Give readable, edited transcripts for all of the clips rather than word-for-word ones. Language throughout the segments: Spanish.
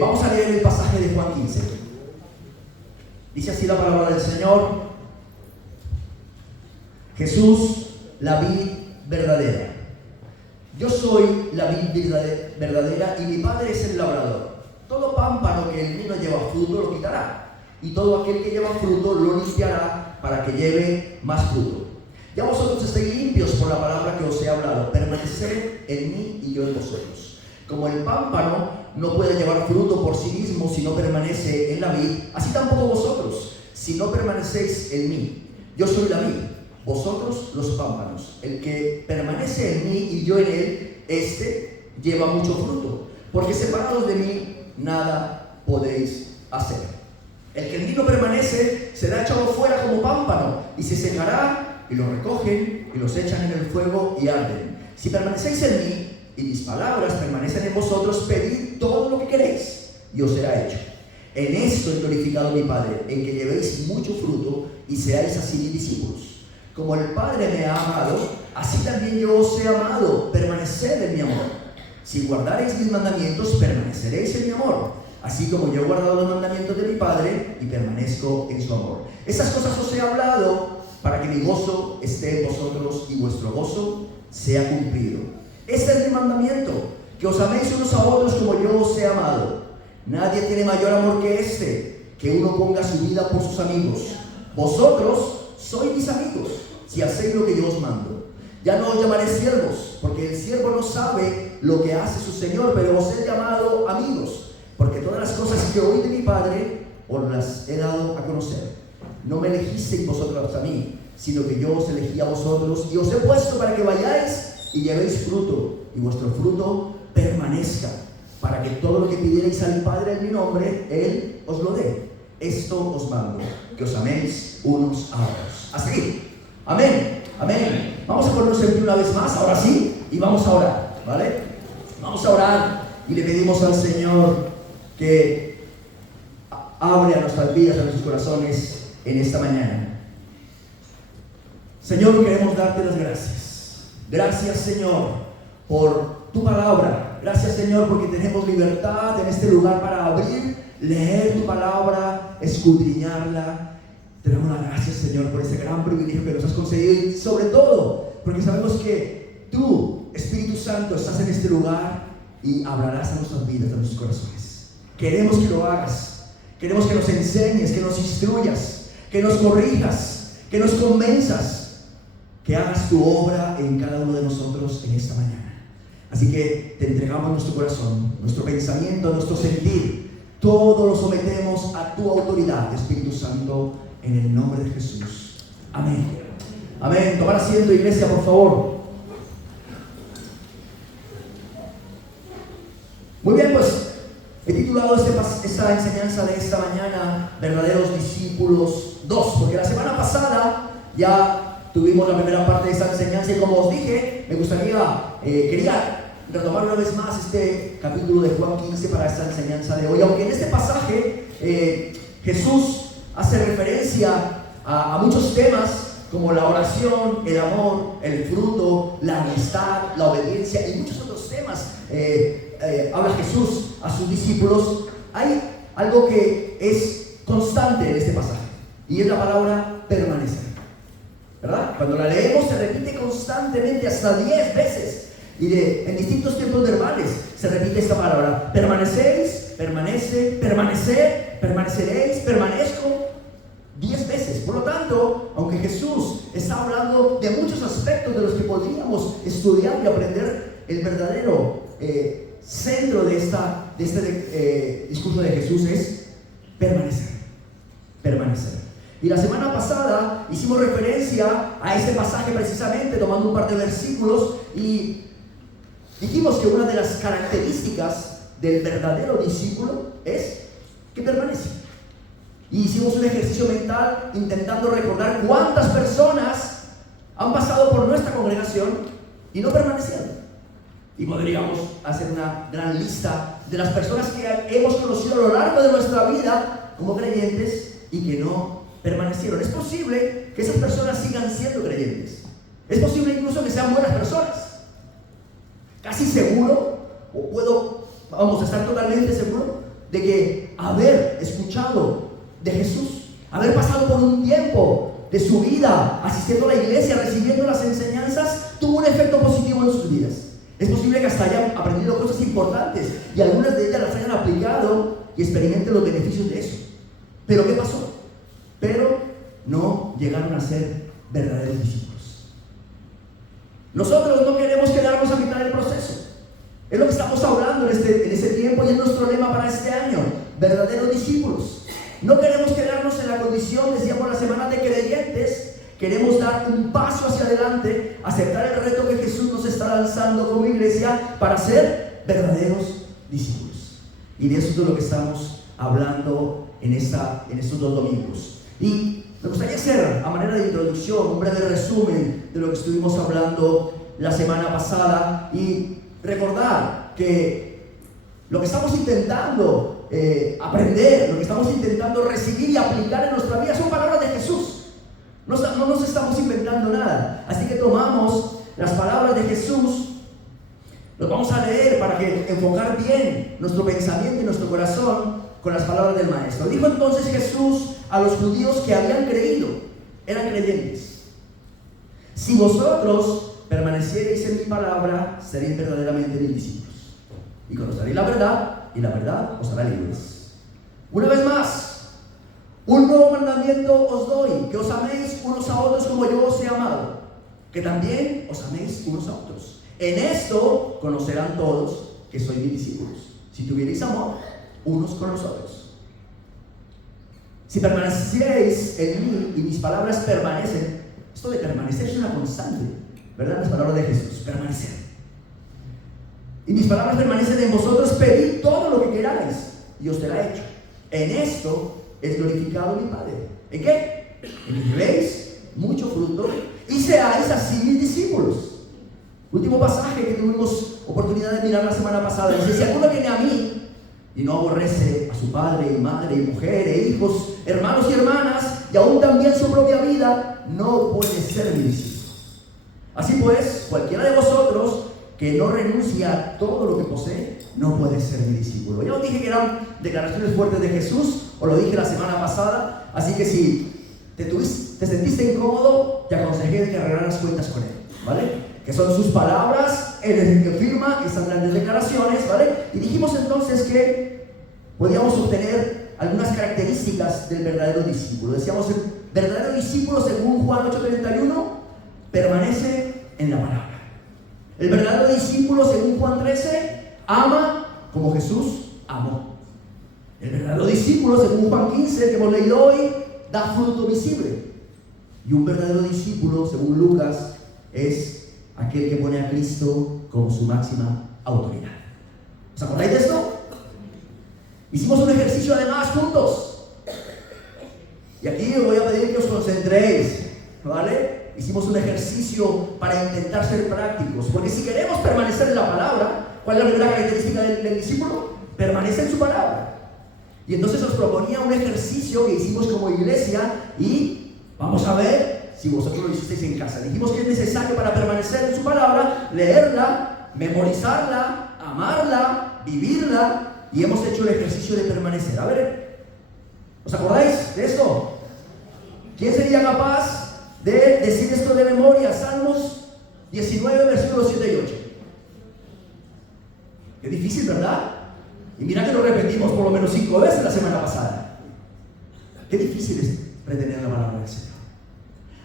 Vamos a leer el pasaje de Juan 15. Dice así la palabra del Señor: Jesús, la vid verdadera. Yo soy la vid verdadera y mi Padre es el labrador. Todo pámpano que en mí no lleva fruto lo quitará, y todo aquel que lleva fruto lo limpiará para que lleve más fruto. Ya vosotros estáis limpios por la palabra que os he hablado. Permaneced en mí y yo en vosotros. Como el pámpano no puede llevar fruto por sí mismo si no permanece en la vid, así tampoco vosotros, si no permanecéis en mí. Yo soy la vid, vosotros los pámpanos. El que permanece en mí y yo en él, este lleva mucho fruto, porque separados de mí nada podéis hacer. El que en mí no permanece será echado fuera como pámpano y se secará, y lo recogen y los echan en el fuego y arden. Si permanecéis en mí y mis palabras permanecen en vosotros, pedid todo lo que queréis y os será hecho. En esto he glorificado a mi Padre, en que llevéis mucho fruto y seáis así mis discípulos. Como el Padre me ha amado, así también yo os he amado. Permaneced en mi amor. Si guardareis mis mandamientos, permaneceréis en mi amor, así como yo he guardado los mandamientos de mi Padre y permanezco en su amor. Estas cosas os he hablado para que mi gozo esté en vosotros y vuestro gozo sea cumplido. Este es mi mandamiento, que os améis unos a otros como yo os he amado. Nadie tiene mayor amor que este, que uno ponga su vida por sus amigos. Vosotros sois mis amigos, si hacéis lo que yo os mando. Ya no os llamaré siervos, porque el siervo no sabe lo que hace su Señor, pero os he llamado amigos, porque todas las cosas que oí de mi Padre os las he dado a conocer. No me elegisteis vosotros a mí, sino que yo os elegí a vosotros y os he puesto para que vayáis y llevéis fruto, y vuestro fruto permanezca, para que todo lo que pidierais al Padre en mi nombre, Él os lo dé. Esto os mando, que os améis unos a otros. Hasta aquí. Amén. Amén. Vamos a ponernos en pie una vez más, ahora sí, y vamos a orar, ¿vale? Vamos a orar y le pedimos al Señor que abre a nuestras vidas, a nuestros corazones en esta mañana. Señor, queremos darte las gracias. Gracias, Señor, por tu palabra. Gracias, Señor, porque tenemos libertad en este lugar para abrir, leer tu palabra, escudriñarla. Te damos las gracias, Señor, por ese gran privilegio que nos has concedido, y sobre todo porque sabemos que tú, Espíritu Santo, estás en este lugar y hablarás a nuestras vidas, a nuestros corazones. Queremos que lo hagas. Queremos que nos enseñes, que nos instruyas, que nos corrijas, que nos convenzas, que hagas tu obra en cada uno de nosotros en esta mañana. Así que te entregamos nuestro corazón, nuestro pensamiento, nuestro sentir. Todo lo sometemos a tu autoridad, Espíritu Santo, en el nombre de Jesús. Amén. Amén. Tomar asiento, iglesia, por favor. Muy bien, pues he titulado esta enseñanza de esta mañana Verdaderos Discípulos 2, porque la semana pasada ya tuvimos la primera parte de esta enseñanza y, como os dije, me gustaría, quería retomar una vez más este capítulo de Juan 15 para esta enseñanza de hoy. Aunque en este pasaje Jesús hace referencia a muchos temas como la oración, el amor, el fruto, la amistad, la obediencia y muchos otros temas. Habla Jesús a sus discípulos. Hay algo que es constante en este pasaje y es la palabra permanecer, ¿verdad? Cuando la leemos se repite constantemente, hasta 10 veces, y en distintos tiempos verbales se repite esta palabra: permanecéis, permanece, permanecer, permaneceréis, permanezco, 10 veces. Por lo tanto, aunque Jesús está hablando de muchos aspectos de los que podríamos estudiar y aprender, el verdadero centro de este discurso de Jesús es permanecer. Permanecer. Y la semana pasada hicimos referencia a este pasaje precisamente, tomando un par de versículos, y dijimos que una de las características del verdadero discípulo es que permanece. Y hicimos un ejercicio mental intentando recordar cuántas personas han pasado por nuestra congregación y no permanecieron. Y podríamos hacer una gran lista de las personas que hemos conocido a lo largo de nuestra vida como creyentes y que no permanecieron. Es posible que esas personas sigan siendo creyentes. Es posible incluso que sean buenas personas. Casi seguro, o vamos a estar totalmente seguros, de que haber escuchado de Jesús, haber pasado por un tiempo de su vida asistiendo a la iglesia, recibiendo las enseñanzas, tuvo un efecto positivo en sus vidas. Es posible que hasta hayan aprendido cosas importantes y algunas de ellas las hayan aplicado y experimenten los beneficios de eso. Pero ¿qué pasó? Pero no llegaron a ser verdaderos discípulos. Nosotros no queremos quedarnos a mitad del proceso. Es lo que estamos hablando en este tiempo y es nuestro lema para este año: verdaderos discípulos. No queremos quedarnos en la condición, decíamos la semana, de creyentes. Queremos dar un paso hacia adelante, aceptar el reto que Jesús nos está lanzando como iglesia para ser verdaderos discípulos. Y de eso es de lo que estamos hablando en estos 2 domingos. Y me gustaría hacer, a manera de introducción, un breve resumen de lo que estuvimos hablando la semana pasada y recordar que lo que estamos intentando aprender, lo que estamos intentando recibir y aplicar en nuestra vida son palabras de Jesús. No nos estamos inventando nada. Así que tomamos las palabras de Jesús, los vamos a leer para que enfocar bien nuestro pensamiento y nuestro corazón con las palabras del Maestro. Dijo entonces Jesús a los judíos que habían creído, eran creyentes: si vosotros permaneciereis en mi palabra, seréis verdaderamente mis discípulos, y conoceréis la verdad, y la verdad os hará libres. Una vez más, un nuevo mandamiento os doy, que os améis unos a otros como yo os he amado, que también os améis unos a otros. En esto conocerán todos que sois mis discípulos, si tuvierais amor unos con los otros. Si permaneciereis en mí y mis palabras permanecen. Esto de permanecer es una constante, ¿verdad? Las palabras de Jesús, permanecer. Y mis palabras permanecen en vosotros, pedid todo lo que queráis y os será hecho. En esto es glorificado mi Padre. ¿En qué? En que llevéis mucho fruto y seáis así mis discípulos. Último pasaje que tuvimos oportunidad de mirar la semana pasada. Dice: si alguno viene a mí y no aborrece a su padre y madre y mujer e hijos, hermanos y hermanas, y aún también su propia vida, no puede ser mi discípulo. Así pues, cualquiera de vosotros que no renuncia a todo lo que posee, no puede ser mi discípulo. Ya os dije que eran declaraciones fuertes de Jesús, os lo dije la semana pasada, así que si te sentiste incómodo, te aconsejé de que arreglaras cuentas con él, ¿vale? Que son sus palabras, él es el que firma estas grandes declaraciones, ¿vale? Y dijimos entonces que podíamos obtener algunas características del verdadero discípulo. Decíamos: el verdadero discípulo, según Juan 8:31, permanece en la palabra. El verdadero discípulo, según Juan 13, ama como Jesús amó. El verdadero discípulo, según Juan 15, que hemos leído hoy, da fruto visible. Y un verdadero discípulo, según Lucas, es aquel que pone a Cristo como su máxima autoridad. ¿Os acordáis de esto? Hicimos un ejercicio además juntos. Y aquí os voy a pedir que os concentréis, ¿vale? Hicimos un ejercicio para intentar ser prácticos. Porque si queremos permanecer en la palabra, ¿cuál es la primera característica del discípulo? Permanece en su palabra. Y entonces os proponía un ejercicio que hicimos como iglesia y vamos a ver si vosotros lo hicisteis en casa. Dijimos que es necesario para permanecer en su palabra, leerla, memorizarla, amarla, vivirla, y hemos hecho el ejercicio de permanecer. A ver, ¿os acordáis de esto? ¿Quién sería capaz de decir esto de memoria? Salmos 19, versículos 7 y 8. Qué difícil, ¿verdad? Y mira que lo repetimos por lo menos 5 veces la semana pasada. Qué difícil es retener la palabra del Señor.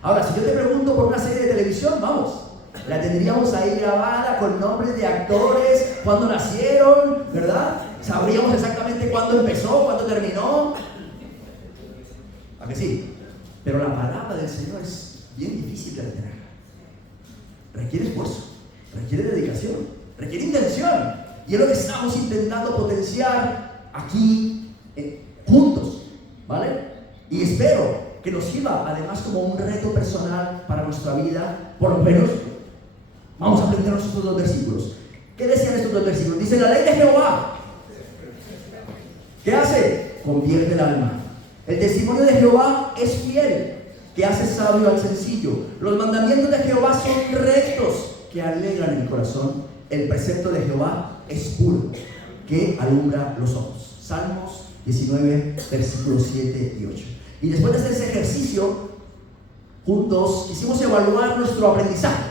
Ahora, si yo te pregunto por una serie de televisión, vamos, la tendríamos ahí grabada con nombres de actores, cuándo nacieron, ¿verdad? Sabríamos exactamente cuándo empezó, cuándo terminó. ¿A que sí? Pero la palabra del Señor es bien difícil de retener. Requiere esfuerzo, requiere dedicación, requiere intención. Y es lo que estamos intentando potenciar aquí juntos, ¿vale? Y espero que nos sirva además como un reto personal para nuestra vida. Por lo menos vamos a aprender estos 2 versículos. ¿Qué decían estos 2 versículos? Dice: la ley de Jehová, ¿qué hace? Convierte el alma. El testimonio de Jehová es fiel, que hace sabio al sencillo. Los mandamientos de Jehová son rectos, que alegran el corazón. El precepto de Jehová es puro, que alumbra los ojos. Salmos 19, versículos 7 y 8. Y después de hacer ese ejercicio, juntos quisimos evaluar nuestro aprendizaje.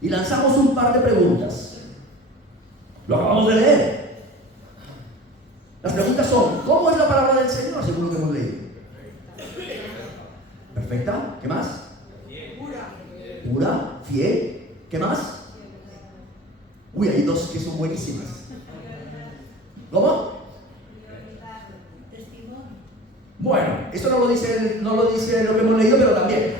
Y lanzamos un par de preguntas. Lo acabamos de leer. Las preguntas son: ¿cómo es la palabra del Señor según lo que hemos leído? Perfecta. ¿Qué más? Pura, fiel. ¿Qué más? Uy, hay dos que son buenísimas. ¿Cómo? Bueno, esto no lo dice lo que hemos leído, pero también.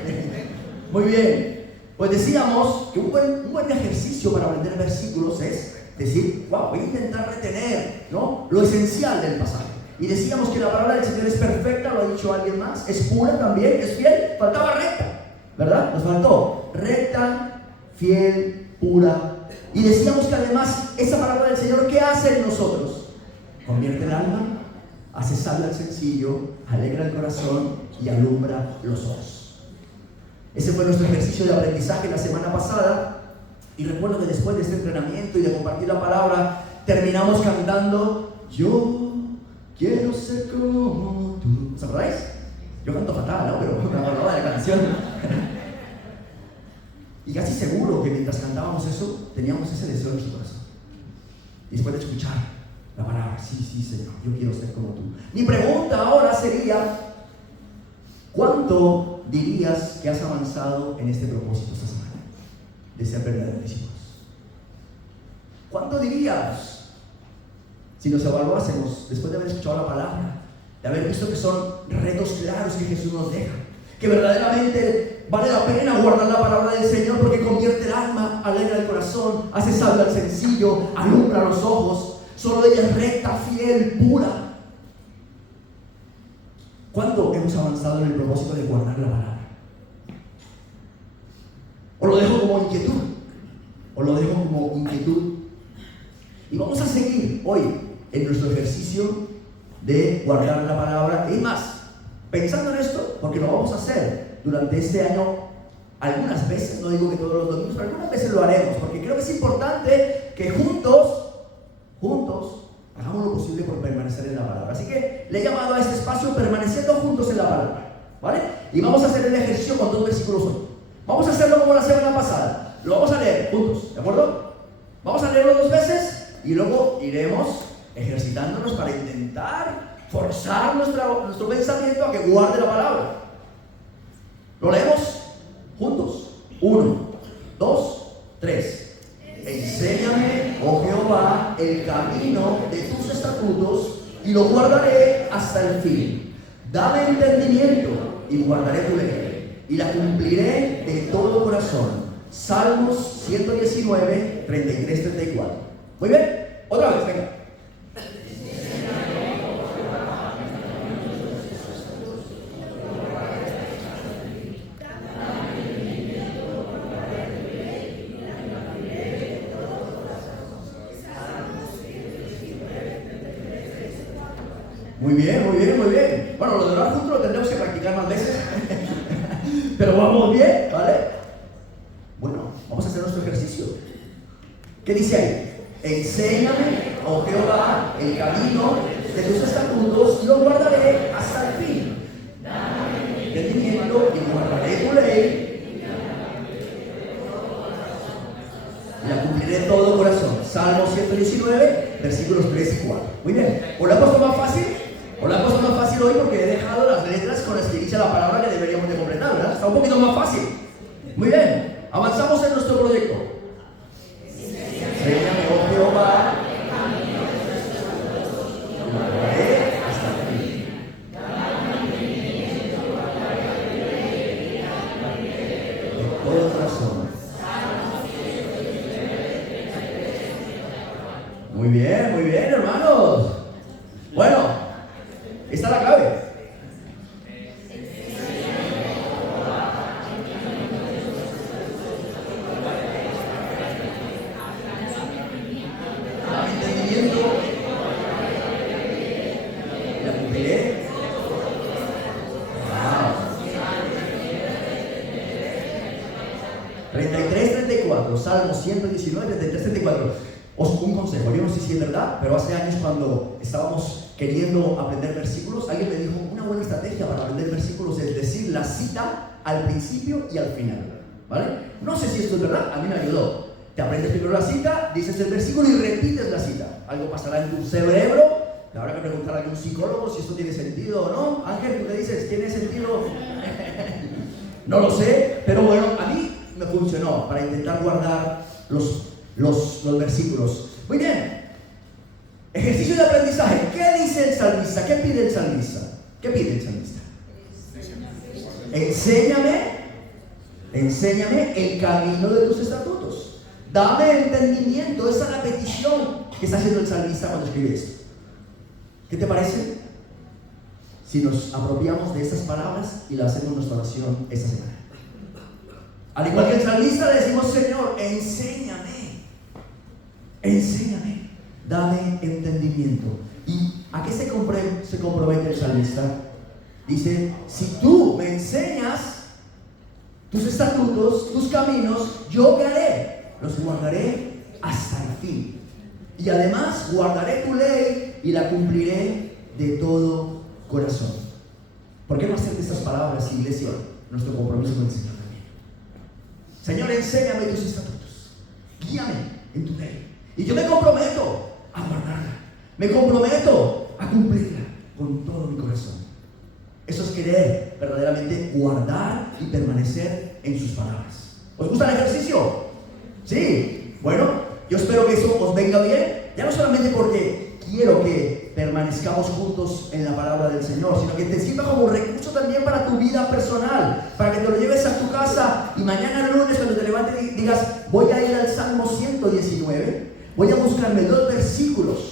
Muy bien. Pues decíamos que un buen ejercicio para aprender versículos es decir: wow, voy a intentar retener, ¿no?, lo esencial del pasaje. Y decíamos que la palabra del Señor es perfecta, lo ha dicho alguien más, es pura también, es fiel, faltaba recta, ¿verdad? Nos faltó recta, fiel, pura. Y decíamos que además esa palabra del Señor, ¿qué hace en nosotros? Convierte el alma, hace sabio al sencillo, alegra el corazón y alumbra los ojos. Ese fue nuestro ejercicio de aprendizaje la semana pasada. Y recuerdo que después de este entrenamiento y de compartir la palabra, terminamos cantando: yo quiero ser como tú. ¿Os acordáis? Yo canto fatal, ¿no? Pero me acordaba de la canción. Y casi seguro que mientras cantábamos eso, teníamos ese deseo en nuestro corazón. Y después de escuchar la palabra: sí, Señor, yo quiero ser como tú. Mi pregunta ahora sería: ¿cuánto dirías que has avanzado en este propósito esta semana de ser verdaderos discípulos? ¿Cuánto dirías si nos evaluásemos después de haber escuchado la palabra, de haber visto que son retos claros que Jesús nos deja, que verdaderamente vale la pena guardar la palabra del Señor porque convierte el alma, alegra el corazón, hace sabio al sencillo, alumbra los ojos, solo ella es recta, fiel, pura? ¿Cuánto hemos avanzado en el propósito de guardar la palabra? ¿O lo dejo como inquietud? ¿O lo dejo como inquietud? Y vamos a seguir hoy en nuestro ejercicio de guardar la palabra. Y más, pensando en esto, porque lo vamos a hacer durante este año algunas veces, no digo que todos los domingos, pero algunas veces lo haremos, porque creo que es importante que juntos, hagamos lo posible por permanecer en la palabra. Así que le he llamado a este espacio Permaneciendo Juntos en la Palabra, ¿vale? Y vamos a hacer el ejercicio con 2 versículos hoy. Vamos a hacerlo como la semana pasada. Lo vamos a leer juntos, ¿de acuerdo? Vamos a leerlo 2 veces y luego iremos ejercitándonos para intentar forzar nuestro pensamiento a que guarde la palabra. Lo leemos juntos. 1, 2, 3. Enséñame, oh Jehová, el camino de tus estatutos y lo guardaré hasta el fin. Dame entendimiento y guardaré tu ley y la cumpliré de todo corazón. Salmos 119, 33, 34. Muy bien, otra vez, venga. Muy bien, muy bien, muy bien. Bueno, lo de orar juntos lo tendremos que practicar más veces. Pero vamos bien, ¿vale? Bueno, vamos a hacer nuestro ejercicio. ¿Qué dice ahí? Enséñame, oh Jehová, el camino de tus estatutos y lo guardaré hasta el fin. Entendimiento y guardaré tu ley y la cumpliré de todo corazón. Salmo 119, versículos 3 y 4. Muy bien. ¿O la he puesto más fácil? ¿O la he puesto más fácil hoy porque he dejado las letras con las que inicia la palabra que deberíamos de completar, ¿verdad? Está un poquito más fácil. Muy bien. Avanzamos en nuestro proyecto. Enséñame, oh Jehová, guardaré hasta el fin. De todo corazón. Muy bien, hermanos. Bueno, esta es la clave. Entendimiento. La cumpliré. Wow. 33, 34. Salmo 119, 33, 34. Un consejo, yo no sé si es verdad, pero hace años cuando estábamos queriendo aprender versículos, alguien me dijo, una buena estrategia para aprender versículos es decir la cita al principio y al final, ¿vale? No sé si esto es verdad, a mí me ayudó. Te aprendes primero la cita, dices el versículo y repites la cita. Algo pasará en tu cerebro, que habrá que preguntar a algún psicólogo si esto tiene sentido o no. Ángel, ¿tú qué dices? ¿Tiene sentido? No lo sé, pero bueno, a mí me funcionó para intentar guardar los versículos. Muy bien. Ejercicio de aprendizaje. ¿Qué dice el salmista? ¿Qué pide el salmista? ¿Qué pide el salmista? Enséñame el camino de tus estatutos. Dame entendimiento. Esa es la petición que está haciendo el salmista cuando escribe esto. ¿Qué te parece si nos apropiamos de estas palabras y la hacemos nuestra oración esta semana? Al igual que el salmista le decimos, Señor, enséñame, dame entendimiento. ¿Y a qué se compromete el salmista? Dice, si tú me enseñas tus estatutos, tus caminos, yo ¿qué haré? Los guardaré hasta el fin. Y además guardaré tu ley y la cumpliré de todo corazón. ¿Por qué no hacer de estas palabras, iglesia, nuestro compromiso con el Señor también? Señor, enséñame tus estatutos, guíame en tu ley. Y yo me comprometo a guardarla, me comprometo a cumplirla con todo mi corazón. Eso es querer verdaderamente guardar y permanecer en sus palabras. ¿Os gusta el ejercicio? Sí. Bueno, yo espero que eso os venga bien. Ya no solamente porque quiero que permanezcamos juntos en la palabra del Señor, sino que te sirva como recurso también para tu vida personal, para que te lo lleves a tu casa y mañana lunes cuando te levantes digas, voy a ir al Salmo 119, voy a buscarme 2 versículos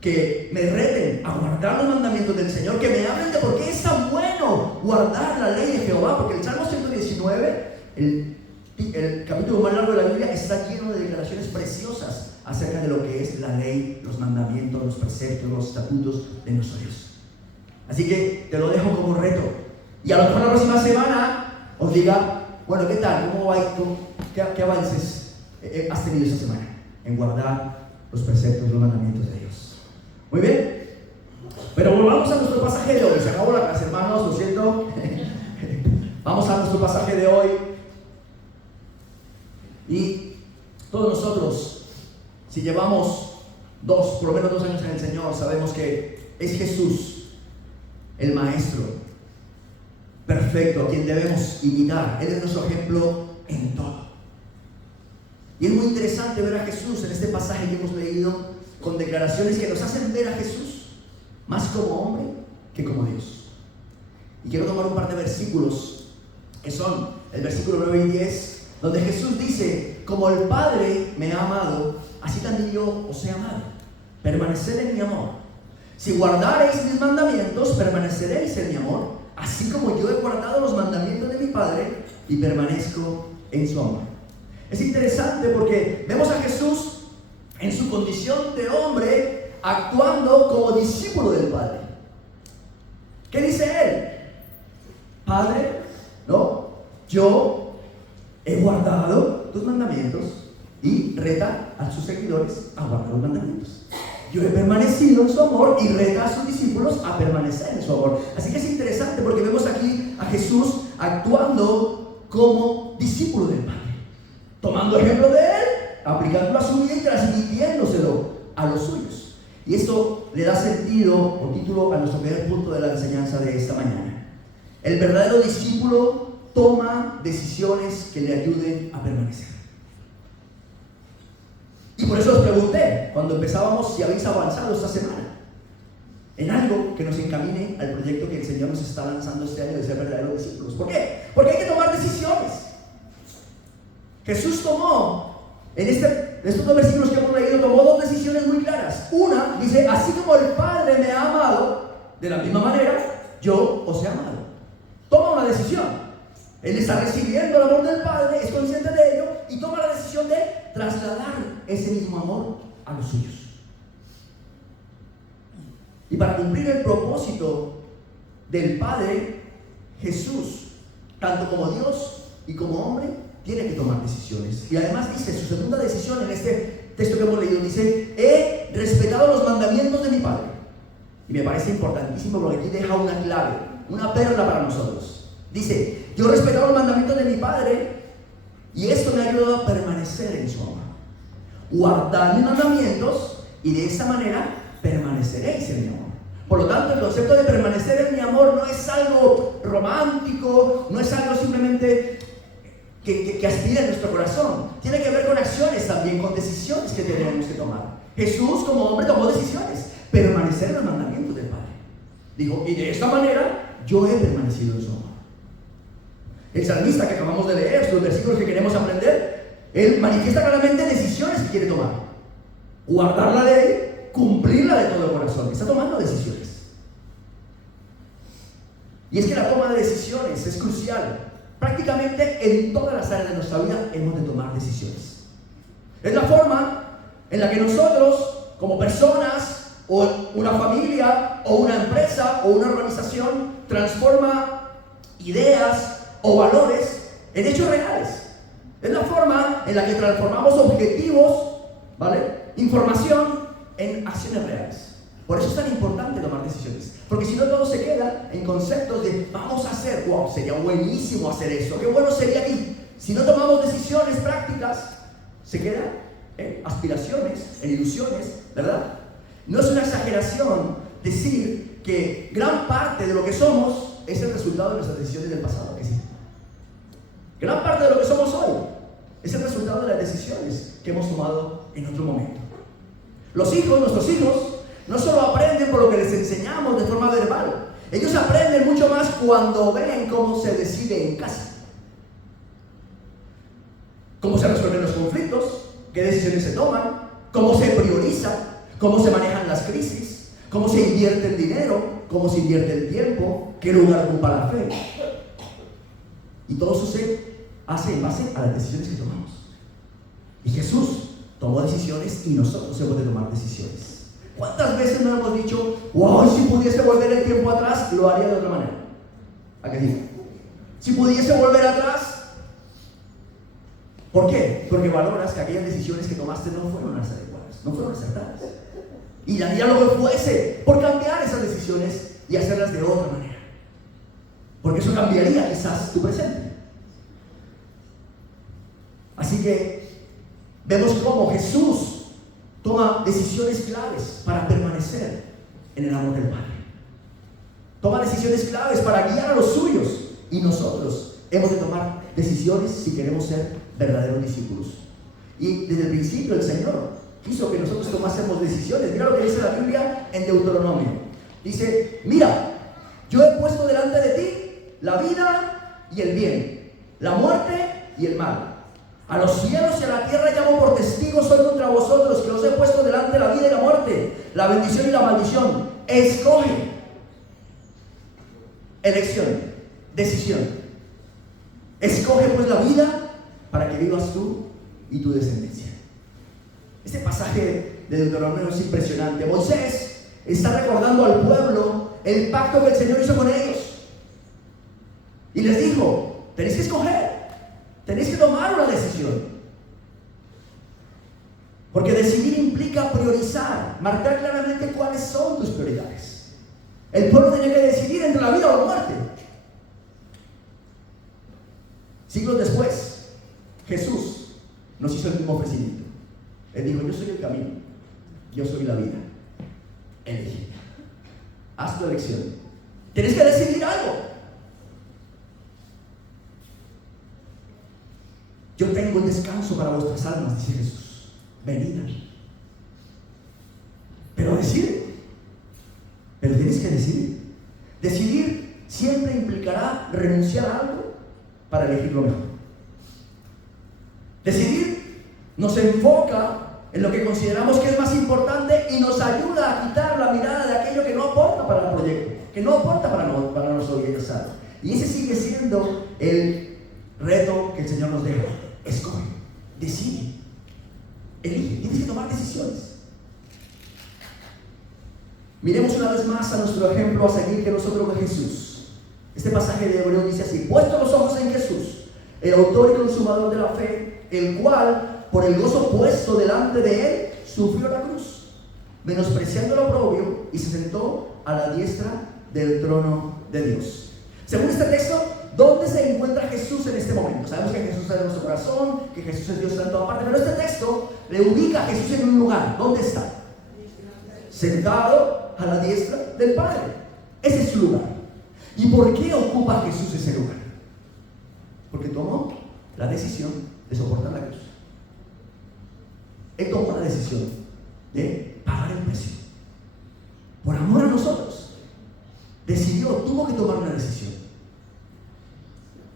que me reten a guardar los mandamientos del Señor, que me hablen de por qué es tan bueno guardar la ley de Jehová, porque el Salmo 119, el capítulo más largo de la Biblia, está lleno de declaraciones preciosas acerca de lo que es la ley, los mandamientos, los preceptos, los estatutos de nuestro Dios. Así que te lo dejo como reto. Y a lo mejor la próxima semana os diga, bueno, ¿qué tal? ¿Cómo va? ¿Qué avances has tenido esta semana en guardar los preceptos y los mandamientos de Dios? Muy bien. Pero volvamos a nuestro pasaje de hoy. Se acabó la clase, hermanos, lo siento. Vamos a nuestro pasaje de hoy. Y todos nosotros, si llevamos por lo menos 2 años en el Señor, sabemos que es Jesús, el Maestro perfecto, a quien debemos imitar. Él es nuestro ejemplo en todo. Y es muy interesante ver a Jesús en este pasaje que hemos leído, con declaraciones que nos hacen ver a Jesús más como hombre que como Dios. Y quiero tomar un par de versículos, que son el versículo 9 y 10, donde Jesús dice, como el Padre me ha amado, así también yo os he amado. Permaneced en mi amor. Si guardareis mis mandamientos, permaneceréis en mi amor, así como yo he guardado los mandamientos de mi Padre y permanezco en su amor. Es interesante porque vemos a Jesús en su condición de hombre actuando como discípulo del Padre. ¿Qué dice él? Padre, ¿no? Yo he guardado tus mandamientos, y reta a sus seguidores a guardar los mandamientos. Yo he permanecido en su amor y reta a sus discípulos a permanecer en su amor. Así que es interesante porque vemos aquí a Jesús actuando como discípulo del Padre, tomando ejemplo de él, aplicándolo a su vida y transmitiéndoselo a los suyos. Y esto le da sentido o título a nuestro primer punto de la enseñanza de esta mañana. El verdadero discípulo toma decisiones que le ayuden a permanecer. Y por eso os pregunté cuando empezábamos si habéis avanzado esta semana en algo que nos encamine al proyecto que el Señor nos está lanzando este año de ser verdaderos discípulos. ¿Por qué? Porque hay que tomar decisiones. Jesús tomó, en estos 2 versículos que hemos leído, tomó 2 decisiones muy claras. Una dice, así como el Padre me ha amado, de la misma manera yo os he amado. Toma una decisión. Él está recibiendo el amor del Padre, es consciente de ello y toma la decisión de trasladar ese mismo amor a los suyos. Y para cumplir el propósito del Padre, Jesús, tanto como Dios y como hombre, tiene que tomar decisiones. Y además dice, su segunda decisión en este texto que hemos leído, dice, he respetado los mandamientos de mi Padre. Y me parece importantísimo porque aquí deja una clave, una perla para nosotros. Dice, yo he respetado los mandamientos de mi Padre y esto me ha ayudado a permanecer en su amor. Guardad mis mandamientos y de esa manera permaneceréis en mi amor. Por lo tanto, el concepto de permanecer en mi amor no es algo romántico, no es algo simplemente que aspira en nuestro corazón. Tiene que ver con acciones también, con decisiones que tenemos que tomar. Jesús como hombre tomó decisiones. Permanecer en los mandamientos del Padre. Dijo, y de esta manera yo he permanecido en su amor. El salmista que acabamos de leer, los versículos que queremos aprender, él manifiesta claramente decisiones que quiere tomar. Guardar la ley, cumplirla de todo el corazón. Está tomando decisiones. Y es que la toma de decisiones es crucial. Prácticamente en todas las áreas de nuestra vida hemos de tomar decisiones. Es la forma en la que nosotros, como personas, o una familia, o una empresa, o una organización, transforma ideas o valores en hechos reales. Es la forma en la que transformamos objetivos, ¿vale?, información en acciones reales. Por eso es tan importante tomar decisiones. Porque si no, todo se queda en conceptos de vamos a hacer, wow, sería buenísimo hacer eso, qué bueno sería aquí. Si no tomamos decisiones prácticas, se queda en aspiraciones, en ilusiones, ¿verdad? No es una exageración decir que gran parte de lo que somos es el resultado de nuestras decisiones del pasado, ¿que sí? Gran parte de lo que somos hoy es el resultado de las decisiones que hemos tomado en otro momento. Los hijos, nuestros hijos, no solo aprenden por lo que les enseñamos de forma verbal, ellos aprenden mucho más cuando ven cómo se decide en casa. Cómo se resuelven los conflictos, qué decisiones se toman, cómo se prioriza, cómo se manejan las crisis, cómo se invierte el dinero, cómo se invierte el tiempo, qué lugar ocupa la fe. Y todo eso se hace en base a las decisiones que tomamos. Y Jesús tomó decisiones y nosotros hemos de tomar decisiones. ¿Cuántas veces nos hemos dicho, wow, si pudiese volver el tiempo atrás, lo haría de otra manera? ¿A qué digo? Si pudiese volver atrás, ¿por qué? Porque valoras que aquellas decisiones que tomaste no fueron las adecuadas, no fueron acertadas. Y daría lo que fuese por cambiar esas decisiones y hacerlas de otra manera. Porque eso cambiaría quizás tu presente. Así que vemos cómo Jesús toma decisiones claves para permanecer en el amor del Padre. Toma decisiones claves para guiar a los suyos. Y nosotros hemos de tomar decisiones si queremos ser verdaderos discípulos. Y desde el principio el Señor quiso que nosotros tomásemos decisiones. Mira lo que dice la Biblia en Deuteronomio. Dice, mira, yo he puesto delante de ti la vida y el bien, la muerte y el mal. A los cielos y a la tierra llamo por testigos hoy contra vosotros, que os he puesto delante la vida y la muerte, la bendición y la maldición. Escoge. Elección, decisión. Escoge pues la vida para que vivas tú y tu descendencia. Este pasaje de Deuteronomio es impresionante. Moisés está recordando al pueblo el pacto que el Señor hizo con ellos. Y les dijo, tenéis que escoger. Tenéis que tomar una decisión. Porque decidir implica priorizar, marcar claramente cuáles son tus prioridades. El pueblo tenía que decidir entre la vida o la muerte. Siglos después, Jesús nos hizo el mismo ofrecimiento. Él dijo, yo soy el camino, yo soy la vida. Elige. Haz tu elección. Tienes que decidir algo. Yo tengo el descanso para vuestras almas, dice Jesús. Venid a mí. Pero decide. Pero tienes que decidir. Decidir siempre implicará renunciar a algo para elegir lo mejor. Decidir nos enfoca en lo que consideramos que es más importante y nos ayuda a quitar la mirada de aquello que no aporta para el proyecto, que no aporta para nuestro bienestar. Y ese sigue siendo el reto que el Señor nos deja. Escoge, decide, elige, tienes que tomar decisiones. Miremos una vez más a nuestro ejemplo a seguir que nosotros de Jesús. Este pasaje de Hebreos dice así: puesto los ojos en Jesús, el autor y consumador de la fe, el cual, por el gozo puesto delante de él, sufrió la cruz, menospreciando lo oprobio, y se sentó a la diestra del trono de Dios. Según este texto, ¿dónde se encuentra Jesús en este momento? Sabemos que Jesús está en nuestro corazón, que Jesús es Dios en toda parte, pero este texto le ubica a Jesús en un lugar. ¿Dónde está? Sentado a la diestra del Padre. Ese es su lugar. ¿Y por qué ocupa Jesús ese lugar? Porque tomó la decisión de soportar la cruz. Él tomó la decisión de pagar el precio. Por amor a nosotros. Decidió, tuvo que tomar una decisión.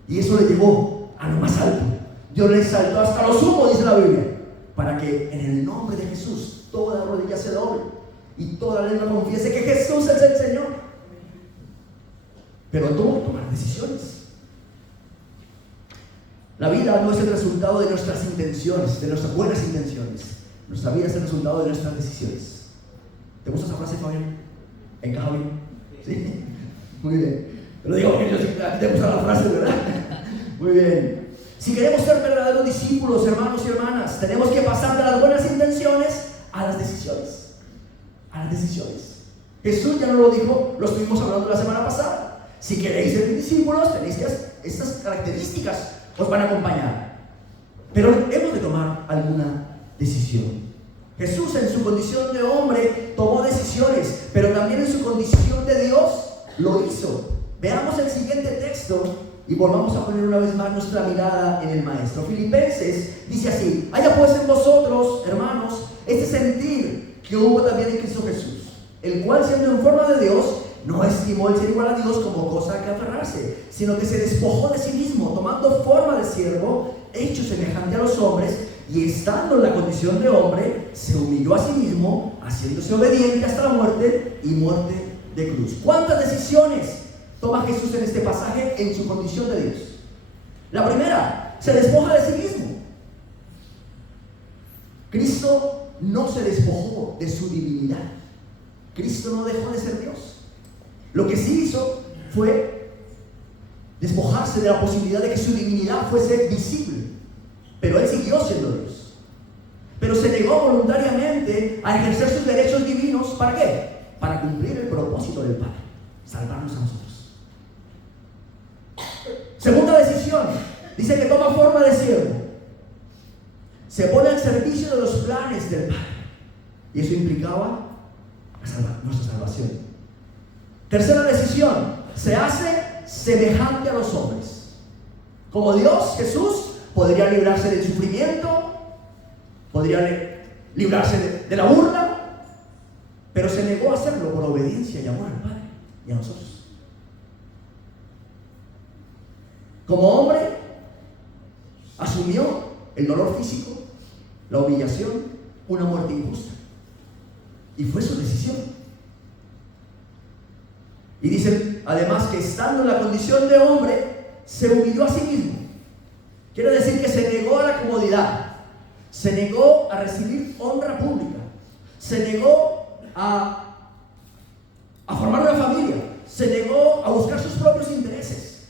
Y eso le llevó a lo más alto. Dios le exaltó hasta lo sumo, dice la Biblia, para que en el nombre de Jesús toda rodilla se doble y toda lengua confiese que Jesús es el Señor. Pero tuvo que tomar decisiones. La vida no es el resultado de nuestras intenciones, de nuestras buenas intenciones. Nuestra vida es el resultado de nuestras decisiones. ¿Te gusta esa frase, Fabián? ¿Encaja bien? ¿Sí? Muy bien. Te lo digo porque yo sí, a ti te gusta la frase, ¿verdad? Muy bien. Si queremos ser verdaderos discípulos, hermanos y hermanas, tenemos que pasar de las buenas intenciones a las decisiones. A las decisiones. Jesús ya nos lo dijo, lo estuvimos hablando la semana pasada. Si queréis ser discípulos, tenéis que estas características os van a acompañar. Pero hemos de tomar alguna decisión. Jesús en su condición de hombre tomó decisiones, pero también en su condición de Dios lo hizo. Veamos el siguiente texto y volvamos a poner una vez más nuestra mirada en el Maestro. Filipenses dice así: haya pues en vosotros, hermanos, este sentir que hubo también en Cristo Jesús, el cual siendo en forma de Dios, no estimó el ser igual a Dios como cosa que aferrarse, sino que se despojó de sí mismo, tomando forma de siervo, hecho semejante a los hombres, y estando en la condición de hombre, se humilló a sí mismo, haciéndose obediente hasta la muerte y muerte de cruz. ¿Cuántas decisiones toma Jesús en este pasaje en su condición de Dios? La primera, se despoja de sí mismo. Cristo no se despojó de su divinidad. Cristo no dejó de ser Dios. Lo que sí hizo fue despojarse de la posibilidad de que su divinidad fuese visible. Pero Él siguió siendo Dios. Pero se negó voluntariamente a ejercer sus derechos divinos. ¿Para qué? Para cumplir el propósito del Padre: salvarnos a nosotros. Segunda decisión, dice que toma forma de siervo. Se pone al servicio de los planes del Padre. Y eso implicaba nuestra salvación. Tercera decisión, se hace semejante a los hombres. Como Dios, Jesús podría librarse del sufrimiento, podría librarse de la burla, pero se negó a hacerlo por obediencia y amor al Padre y a nosotros. Como hombre, asumió el dolor físico, la humillación, una muerte injusta. Y fue su decisión. Y dice además que estando en la condición de hombre, se humilló a sí mismo. Quiere decir que se negó a la comodidad, se negó a recibir honra pública, se negó a formar una familia, se negó a buscar sus propios intereses,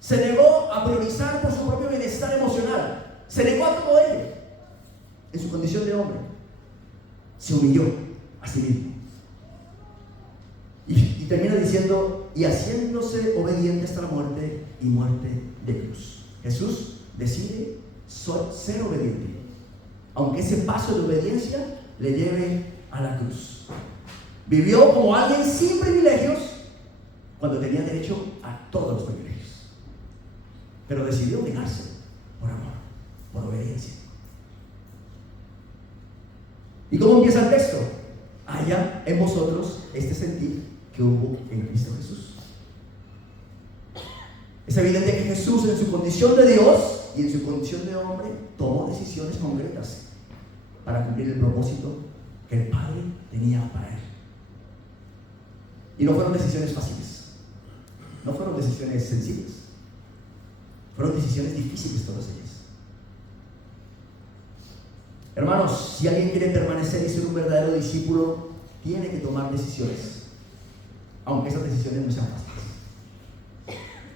se negó a priorizar por su propio bienestar emocional, se negó a todo ello. En su condición de hombre, se humilló a sí mismo. Y termina diciendo: y haciéndose obediente hasta la muerte y muerte de cruz. Jesús decide ser obediente, aunque ese paso de obediencia le lleve a la cruz. Vivió como alguien sin privilegios cuando tenía derecho a todos los privilegios, pero decidió negarse por amor, por obediencia. ¿Y cómo empieza el texto? Haya en vosotros este sentir que hubo en Cristo Jesús. Es evidente que Jesús, en su condición de Dios y en su condición de hombre, tomó decisiones concretas para cumplir el propósito que el Padre tenía para él. Y no fueron decisiones fáciles, no fueron decisiones sencillas, fueron decisiones difíciles todas ellas. Hermanos, si alguien quiere permanecer y ser un verdadero discípulo, tiene que tomar decisiones, aunque esas decisiones no sean fáciles.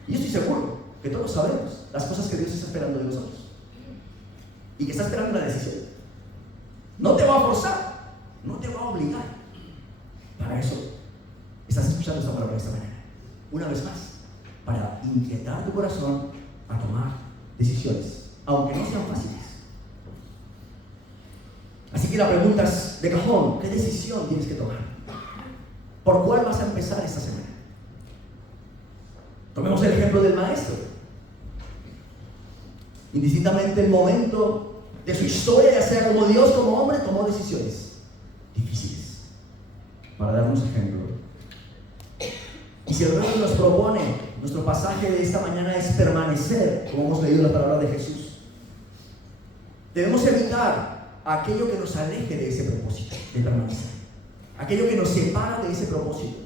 Y yo estoy seguro que todos sabemos las cosas que Dios está esperando de nosotros. y que está esperando una decisión. No te va a forzar, no te va a obligar. Para eso estás escuchando esta palabra esta mañana. Una vez más, para inquietar tu corazón a tomar decisiones, aunque no sean fáciles. Así que la pregunta es de cajón: ¿qué decisión tienes que tomar? ¿Por cuál vas a empezar esta semana? Tomemos el ejemplo del maestro. Indistintamente el momento de su historia, ya sea como Dios, como hombre, tomó decisiones difíciles. Para darnos ejemplo. Y si el Rey nos propone, nuestro pasaje de esta mañana es permanecer, como hemos leído la palabra de Jesús. Debemos evitar aquello que nos aleje de ese propósito, de permanecer. Aquello que nos separa de ese propósito.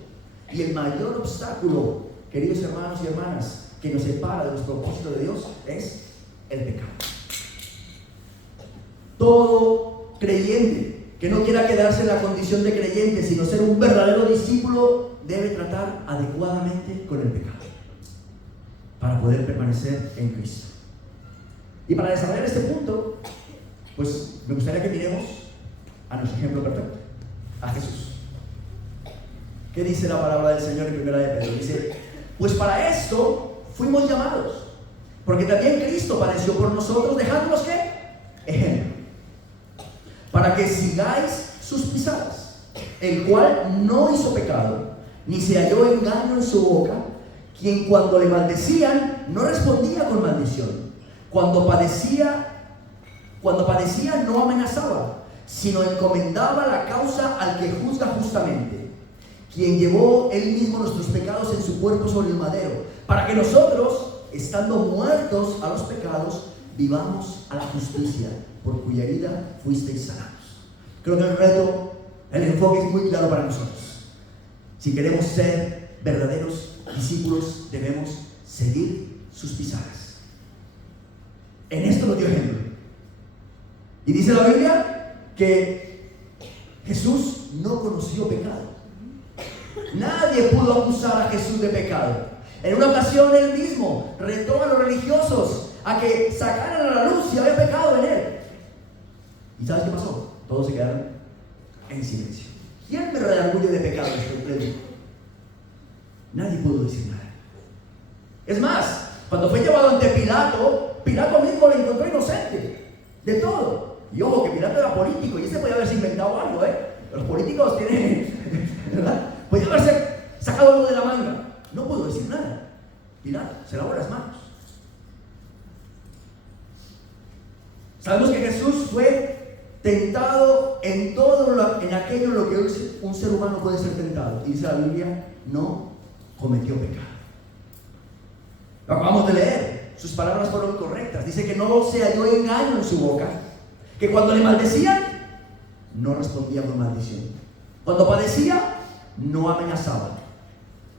Y el mayor obstáculo, queridos hermanos y hermanas, que nos separa de los propósitos de Dios es el pecado. Todo creyente que no quiera quedarse en la condición de creyente, sino ser un verdadero discípulo, debe tratar adecuadamente con el pecado para poder permanecer en Cristo. Y para desarrollar este punto, pues me gustaría que miremos a nuestro ejemplo perfecto, a Jesús. ¿Qué dice la palabra del Señor en 1 de Pedro? Dice: pues para esto fuimos llamados, porque también Cristo padeció por nosotros, dejándonos ¿qué? Ejemplo, para que sigáis sus pisadas, el cual no hizo pecado, ni se halló engaño en su boca, quien cuando le maldecían no respondía con maldición, cuando padecía no amenazaba, sino encomendaba la causa al que juzga justamente, quien llevó él mismo nuestros pecados en su cuerpo sobre el madero, para que nosotros, estando muertos a los pecados, vivamos a la justicia, por cuya herida fuisteis sanados. Creo que el reto, el enfoque es muy claro para nosotros. Si queremos ser verdaderos discípulos, debemos seguir sus pisadas. En esto nos dio ejemplo. Y dice la Biblia que Jesús no conoció pecado. Nadie pudo acusar a Jesús de pecado. En una ocasión él mismo retó a los religiosos a que sacaran a la luz si había pecado en él. ¿Y sabes qué pasó? Todos se quedaron en silencio. ¿Quién me redarguye de pecado? Nadie pudo decir nada. Es más, cuando fue llevado ante Pilato, Pilato mismo lo encontró inocente de todo. Y ojo, que Pilato era político y ese podía haberse inventado algo, Los políticos tienen, ¿verdad? Podía haberse sacado algo de la manga. No pudo decir nada. Pilato se lavó las manos. Sabemos que Jesús fue tentado en todo en aquello en lo que un ser humano puede ser tentado. Y dice la Biblia, no cometió pecado. Lo acabamos de leer. Sus palabras fueron correctas. Dice que no se halló engaño en su boca. Que cuando le maldecían, no respondía con maldición. Cuando padecía, no amenazaba,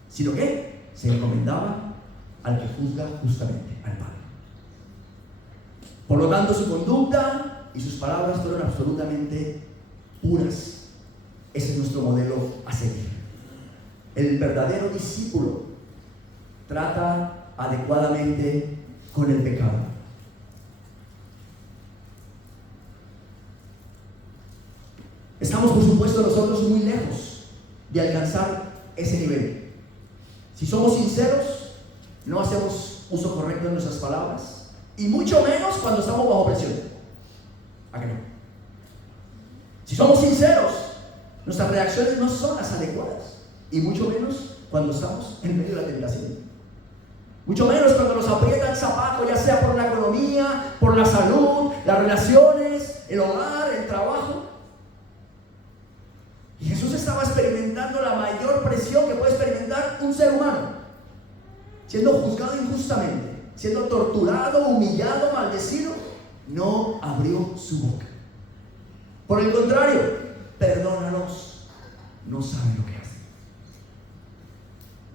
sino que se encomendaba al que juzga justamente, al Padre. Por lo tanto, su conducta y sus palabras fueron absolutamente puras. Ese es nuestro modelo a seguir. El verdadero discípulo trata adecuadamente con el pecado. Estamos, por supuesto, nosotros muy lejos de alcanzar ese nivel. Si somos sinceros, no hacemos uso correcto de nuestras palabras, y mucho menos cuando estamos bajo presión. ¿A qué no? Si somos sinceros, nuestras reacciones no son las adecuadas, y mucho menos cuando estamos en medio de la tentación. Mucho menos cuando nos aprieta el zapato, ya sea por la economía, por la salud, las relaciones, el hogar, el trabajo. Y Jesús estaba experimentando la mayor presión que puede experimentar un ser humano, siendo juzgado injustamente, siendo torturado, humillado, maldecido. No abrió su boca. Por el contrario, perdónalos, no saben lo que hacen.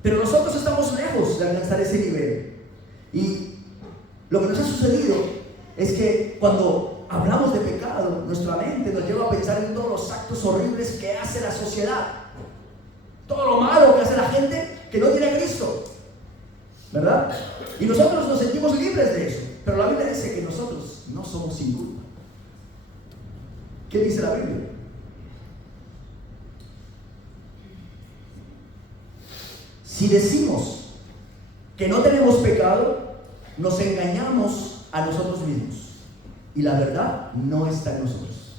Pero nosotros estamos lejos de alcanzar ese nivel. Y lo que nos ha sucedido es que cuando hablamos de pecado, nuestra mente nos lleva a pensar en todos los actos horribles que hace la sociedad, todo lo malo que hace la gente que no tiene a Cristo, ¿verdad? Y nosotros nos sentimos libres de eso, pero la Biblia dice que nosotros no somos sin culpa. ¿Qué dice la Biblia? Si decimos que no tenemos pecado, nos engañamos a nosotros mismos y la verdad no está en nosotros.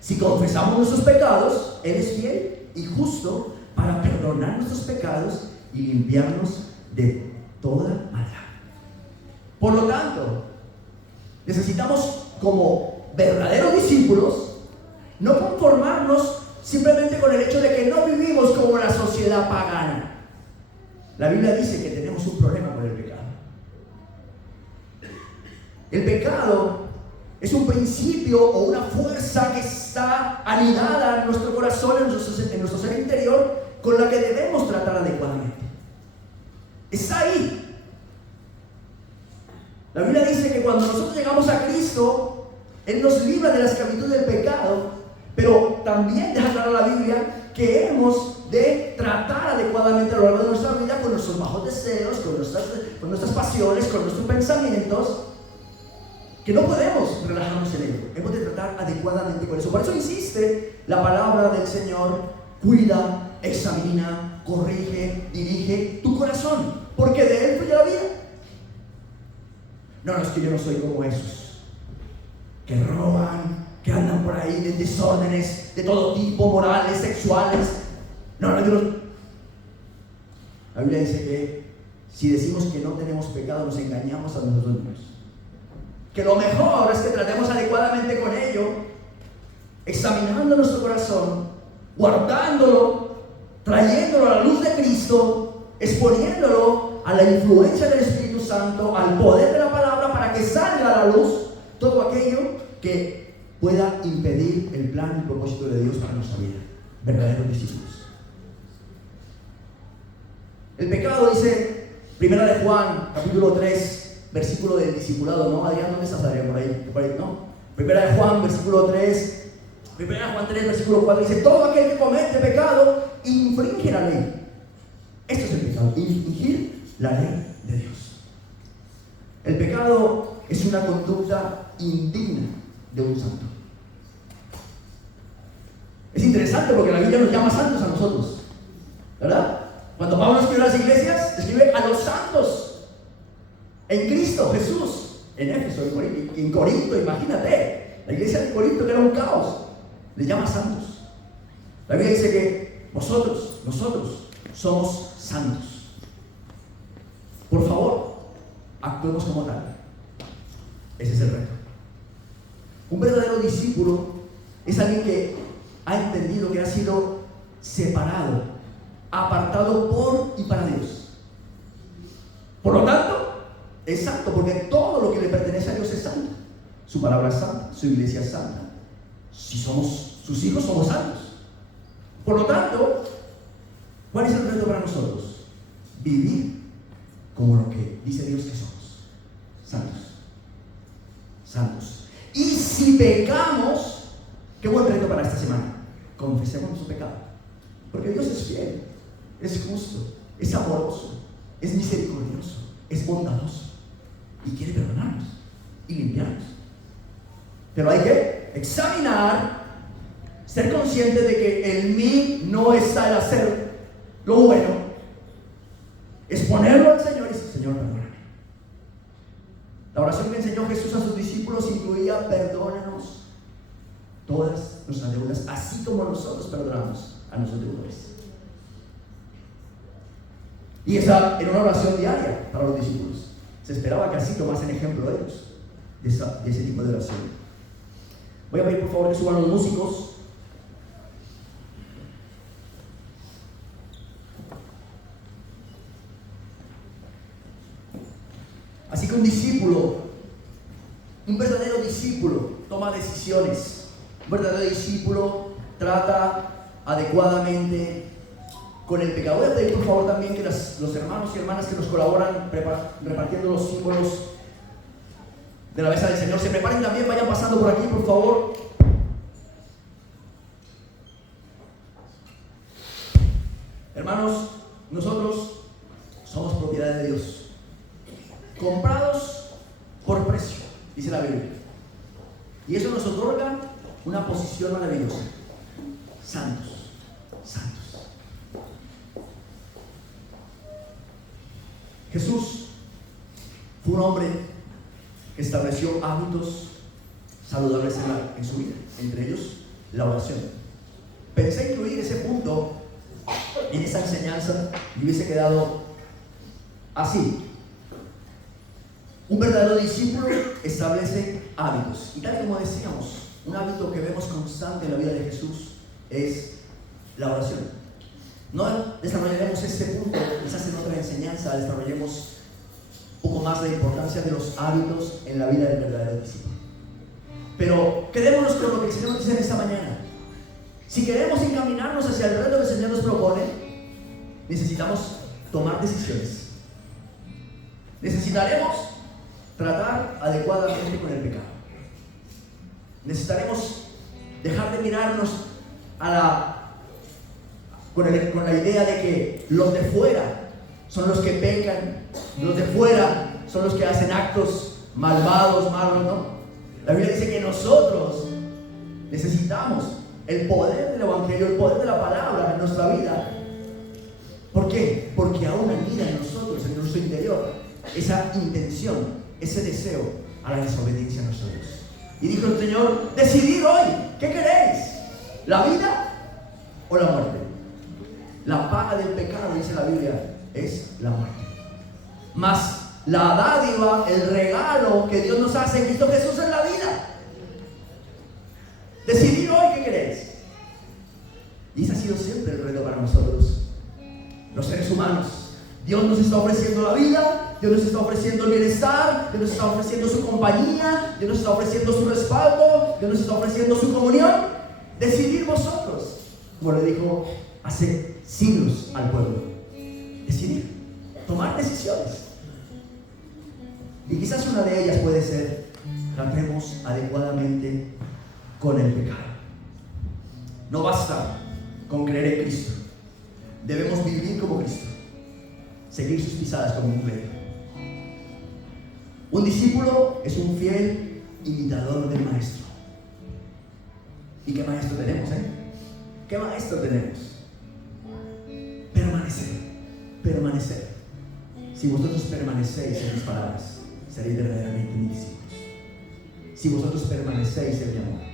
Si confesamos nuestros pecados, Él es fiel y justo para perdonar nuestros pecados y limpiarnos de toda maldad. Por lo tanto, necesitamos, como verdaderos discípulos, no conformarnos simplemente con el hecho de que no vivimos como la sociedad pagana. La Biblia dice que tenemos un problema con el pecado. El pecado es un principio o una fuerza que está anidada en nuestro corazón, en nuestro ser interior, con la que debemos tratar adecuadamente. Está ahí. La Biblia dice que cuando nosotros llegamos a Cristo, Él nos libra de la esclavitud del pecado, pero también deja claro la Biblia que hemos de tratar adecuadamente a lo largo de nuestra vida con nuestros bajos deseos, con nuestras pasiones, con nuestros pensamientos, que no podemos relajarnos en ello. Hemos de tratar adecuadamente con eso. Por eso insiste la palabra del Señor: cuida, examina, corrige, dirige tu corazón, porque de Él fluye la vida. No, es que yo no soy como esos que roban, que andan por ahí de desórdenes de todo tipo, morales, sexuales. No, yo no. La Biblia dice que si decimos que no tenemos pecado, nos engañamos a nosotros mismos. Que lo mejor es que tratemos adecuadamente con ello, examinando nuestro corazón, guardándolo, trayéndolo a la luz de Cristo, exponiéndolo a la influencia del Espíritu Santo, al poder de la palabra, para que salga a la luz todo aquello que pueda impedir el plan y propósito de Dios para nuestra vida. Verdaderos discípulos. El pecado, dice 1 de Juan, capítulo 3, versículo del discipulado, ¿no? Adrián, ¿dónde estás, Adrián? Por ahí, ¿no? 1 de Juan, versículo 3, 1 de Juan 3, versículo 4, dice: todo aquel que comete pecado infringe la ley. Esto es el pecado, infringir la ley de Dios. El pecado es una conducta indigna de un santo. Es interesante porque la Biblia nos llama santos a nosotros, ¿verdad? Cuando Pablo escribe a las iglesias, escribe a los santos en Cristo Jesús, en Éfeso, en Corinto, imagínate, la iglesia de Corinto, que era un caos, les llama santos. La Biblia dice que nosotros somos santos. Por favor, actuemos como tal. Ese es el reto. Un verdadero discípulo es alguien que ha entendido que ha sido separado, apartado por y para Dios. Por lo tanto, es santo, porque todo lo que le pertenece a Dios es santo. Su palabra es santa, su iglesia es santa. Si somos sus hijos, somos santos. Por lo tanto, ¿cuál es el reto para nosotros? Vivir como lo que dice Dios que somos: santos. Santos. Y si pecamos, qué buen reto para esta semana: confesemos nuestro pecado, porque Dios es fiel, es justo, es amoroso, es misericordioso, es bondadoso y quiere perdonarnos y limpiarnos. Pero hay que examinar, ser consciente de que en mí no está el hacer lo bueno, exponerlo al Señor y decir: Señor, perdóname. La oración que enseñó Jesús a sus discípulos incluía: perdónanos todas nuestras deudas, así como nosotros perdonamos a nuestros deudores. Y esa era una oración diaria para los discípulos. Se esperaba que así tomasen ejemplo ellos de ese tipo de oración. Voy a pedir por favor que suban los músicos. Así que un discípulo, un verdadero discípulo, toma decisiones. Un verdadero discípulo trata adecuadamente con el pecado. Voy a pedir por favor también que los hermanos y hermanas que nos colaboran repartiendo los símbolos de la mesa del Señor se preparen también, vayan pasando por aquí por favor. Hermanos, nosotros somos propiedad de Dios, comprados por precio, dice la Biblia. Y eso nos otorga una posición maravillosa. Santos, santos. Jesús fue un hombre que estableció hábitos saludables en su vida, entre ellos la oración. Pensé incluir ese punto en esa enseñanza y hubiese quedado así. Un verdadero discípulo establece hábitos. Y tal como decíamos, un hábito que vemos constante en la vida de Jesús es la oración. No desarrollaremos este punto, quizás en otra enseñanza desarrollemos un poco más la importancia de los hábitos en la vida del verdadero discípulo. Pero quedémonos con lo que el Señor dice en esta mañana. Si queremos encaminarnos hacia el reto que el Señor nos propone, necesitamos tomar decisiones. Necesitaremos tratar adecuadamente con el pecado. Necesitaremos dejar de mirarnos con la idea de que los de fuera son los que pecan, los de fuera son los que hacen actos malvados, malos, ¿no? La Biblia dice que nosotros necesitamos el poder del Evangelio, el poder de la palabra en nuestra vida. ¿Por qué? Porque aún anida en nosotros, en nuestro interior, esa intención, ese deseo a la desobediencia a nuestro Dios. Y dijo el Señor: decidid hoy, ¿qué queréis? ¿La vida o la muerte? La paga del pecado, dice la Biblia, es la muerte. Mas la dádiva, el regalo que Dios nos hace en Cristo Jesús es la vida. Decidid hoy qué queréis. Y ese ha sido siempre el reto para nosotros, los seres humanos. Dios nos está ofreciendo la vida, Dios nos está ofreciendo el bienestar, Dios nos está ofreciendo su compañía, Dios nos está ofreciendo su respaldo, Dios nos está ofreciendo su comunión. Decidir vosotros, como le dijo hace siglos al pueblo. Decidir, tomar decisiones. Y quizás una de ellas puede ser: tratemos adecuadamente con el pecado. No basta con creer en Cristo, debemos vivir como Cristo, seguir sus pisadas como un clérigo. Un discípulo es un fiel imitador del maestro. ¿Y qué maestro tenemos, ¿Qué maestro tenemos? Permanecer. Si vosotros permanecéis en mis palabras, seréis verdaderamente mis discípulos. Si vosotros permanecéis en mi amor.